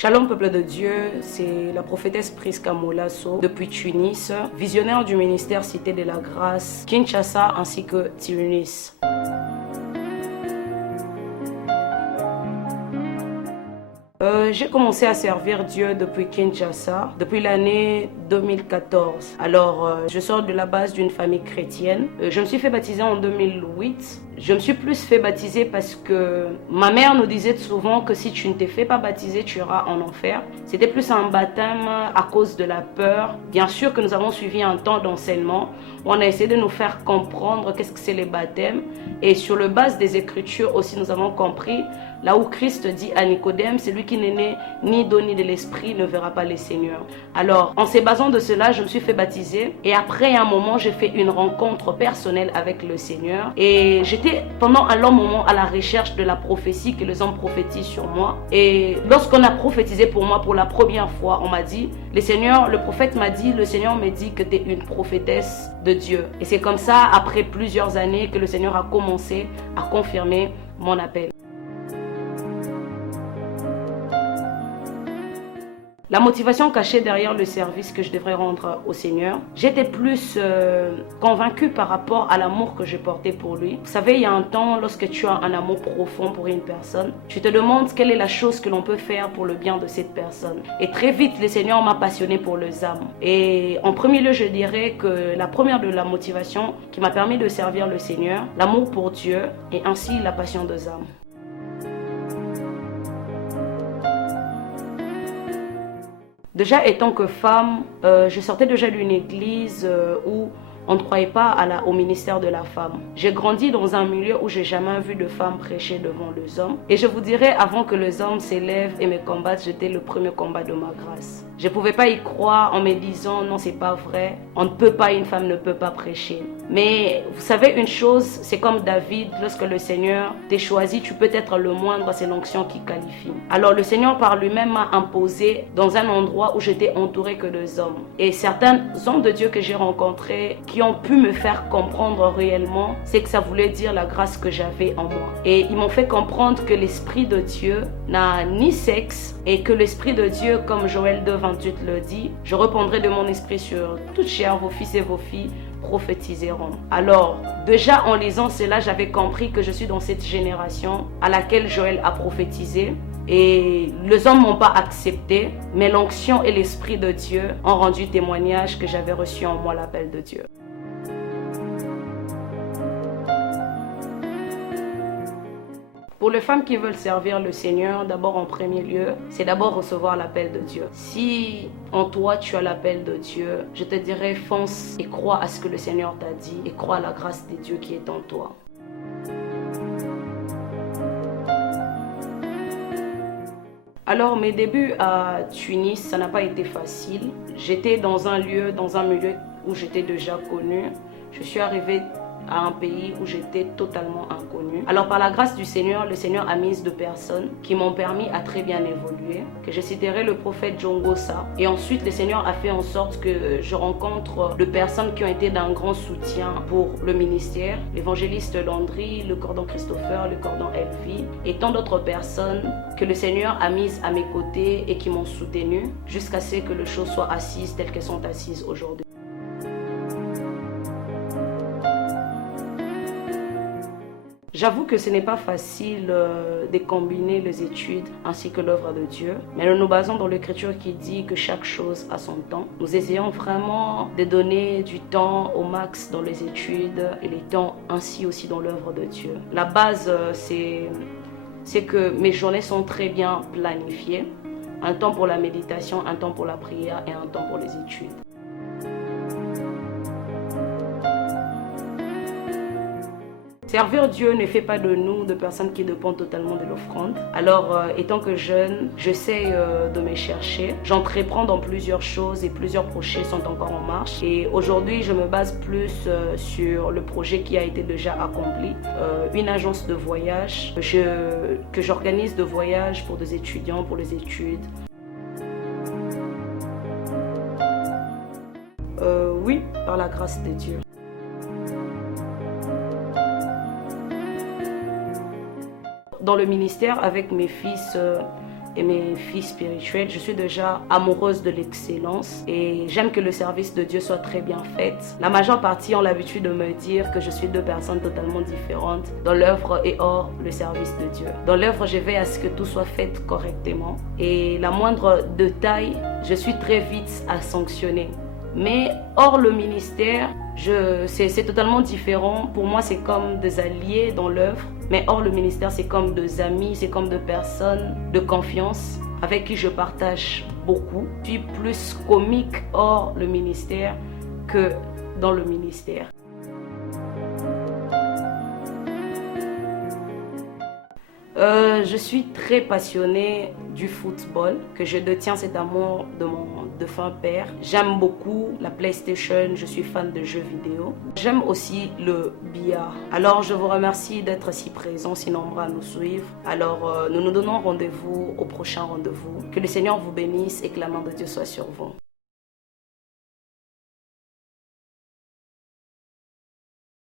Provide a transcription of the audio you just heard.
Shalom peuple de Dieu, c'est la prophétesse Priska Molasso depuis Tunis, visionnaire du ministère Cité de la Grâce, Kinshasa ainsi que Tunis. J'ai commencé à servir Dieu depuis Kinshasa, depuis l'année 2014. Alors, je sors de la base d'une famille chrétienne. Je me suis fait baptiser en 2008. Je me suis plus fait baptiser parce que ma mère nous disait souvent que si tu ne t'es fait pas baptiser, tu iras en enfer. C'était plus un baptême à cause de la peur. Bien sûr que nous avons suivi un temps d'enseignement où on a essayé de nous faire comprendre qu'est-ce que c'est les baptêmes. Et sur le base des Écritures aussi, nous avons compris là où Christ dit à Nicodème, celui qui n'est né ni d'eau ni de l'esprit ne verra pas les seigneurs. Alors, en se basant de cela, je me suis fait baptiser. Et après un moment, j'ai fait une rencontre personnelle avec le Seigneur. Et j'étais pendant un long moment à la recherche de la prophétie que les hommes prophétisent sur moi. Et lorsqu'on a prophétisé pour moi pour la première fois, on m'a dit, le prophète m'a dit, le Seigneur me dit que tu es une prophétesse de Dieu. Et c'est comme ça, après plusieurs années, que le Seigneur a commencé à confirmer mon appel. La motivation cachée derrière le service que je devrais rendre au Seigneur, j'étais plus convaincue par rapport à l'amour que je portais pour lui. Vous savez, il y a un temps, lorsque tu as un amour profond pour une personne, tu te demandes quelle est la chose que l'on peut faire pour le bien de cette personne. Et très vite, le Seigneur m'a passionné pour les âmes. Et en premier lieu, je dirais que la première de la motivation qui m'a permis de servir le Seigneur, l'amour pour Dieu et ainsi la passion des âmes. Déjà, étant que femme, je sortais déjà d'une église où on ne croyait pas au ministère de la femme. J'ai grandi dans un milieu où j'ai jamais vu de femme prêcher devant les hommes. Et je vous dirais, avant que les hommes s'élèvent et me combattent, j'étais le premier combat de ma grâce. Je ne pouvais pas y croire en me disant, non, c'est pas vrai. On ne peut pas, une femme ne peut pas prêcher. Mais vous savez une chose, c'est comme David, lorsque le Seigneur t'a choisi, tu peux être le moindre, c'est l'onction qui qualifie. Alors le Seigneur par lui-même m'a imposé dans un endroit où j'étais entourée que des hommes. Et certains hommes de Dieu que j'ai rencontrés, qui ont pu me faire comprendre réellement, c'est que ça voulait dire la grâce que j'avais en moi. Et ils m'ont fait comprendre que l'Esprit de Dieu n'a ni sexe et que l'Esprit de Dieu, comme Joël 2:28 le dit, je répandrai de mon esprit sur toute chair, vos fils et vos filles prophétiseront. Alors, déjà en lisant cela, j'avais compris que je suis dans cette génération à laquelle Joël a prophétisé. Et les hommes m'ont pas accepté, mais l'onction et l'Esprit de Dieu ont rendu témoignage que j'avais reçu en moi l'appel de Dieu. Pour les femmes qui veulent servir le Seigneur, d'abord en premier lieu, c'est d'abord recevoir l'appel de Dieu. Si en toi tu as l'appel de Dieu, je te dirais fonce et crois à ce que le Seigneur t'a dit et crois à la grâce de Dieu qui est en toi. Alors mes débuts à Tunis, ça n'a pas été facile. J'étais dans un lieu, dans un milieu où j'étais déjà connue. Je suis arrivée à un pays où j'étais totalement inconnue. Alors par la grâce du Seigneur, le Seigneur a mis deux personnes qui m'ont permis à très bien évoluer, que je citerai le prophète Jongosa. Et ensuite, le Seigneur a fait en sorte que je rencontre deux personnes qui ont été d'un grand soutien pour le ministère, l'évangéliste Landry, le cordon Christopher, le cordon Elvie, et tant d'autres personnes que le Seigneur a mises à mes côtés et qui m'ont soutenue jusqu'à ce que les choses soient assises telles qu'elles sont assises aujourd'hui. J'avoue que ce n'est pas facile de combiner les études ainsi que l'œuvre de Dieu, mais nous nous basons dans l'Écriture qui dit que chaque chose a son temps. Nous essayons vraiment de donner du temps au max dans les études et les temps ainsi aussi dans l'œuvre de Dieu. La base, c'est que mes journées sont très bien planifiées. Un temps pour la méditation, un temps pour la prière et un temps pour les études. Servir Dieu ne fait pas de nous de personnes qui dépendent totalement de l'offrande. Alors, étant que jeune, j'essaie de me chercher. J'entreprends dans plusieurs choses et plusieurs projets sont encore en marche. Et aujourd'hui, je me base plus sur le projet qui a été déjà accompli. Une agence de voyage que j'organise de voyages pour des étudiants, pour les études. Oui, par la grâce de Dieu. Dans le ministère avec mes fils, et mes filles spirituelles. Je suis déjà amoureuse de l'excellence et j'aime que le service de Dieu soit très bien fait. La majeure partie ont l'habitude de me dire que je suis deux personnes totalement différentes dans l'œuvre et hors le service de Dieu. Dans l'œuvre, je veille à ce que tout soit fait correctement et la moindre détail, je suis très vite à sanctionner. Mais hors le ministère, c'est totalement différent. Pour moi, c'est comme des alliés dans l'œuvre. Mais hors le ministère, c'est comme des amis, c'est comme des personnes de confiance avec qui je partage beaucoup. Je suis plus comique hors le ministère que dans le ministère. Je suis très passionnée du football, que je détiens cet amour de mon défunt père. J'aime beaucoup la PlayStation, je suis fan de jeux vidéo. J'aime aussi le billard. Alors je vous remercie d'être si présents, si nombreux à nous suivre. Alors nous nous donnons rendez-vous au prochain rendez-vous. Que le Seigneur vous bénisse et que la main de Dieu soit sur vous.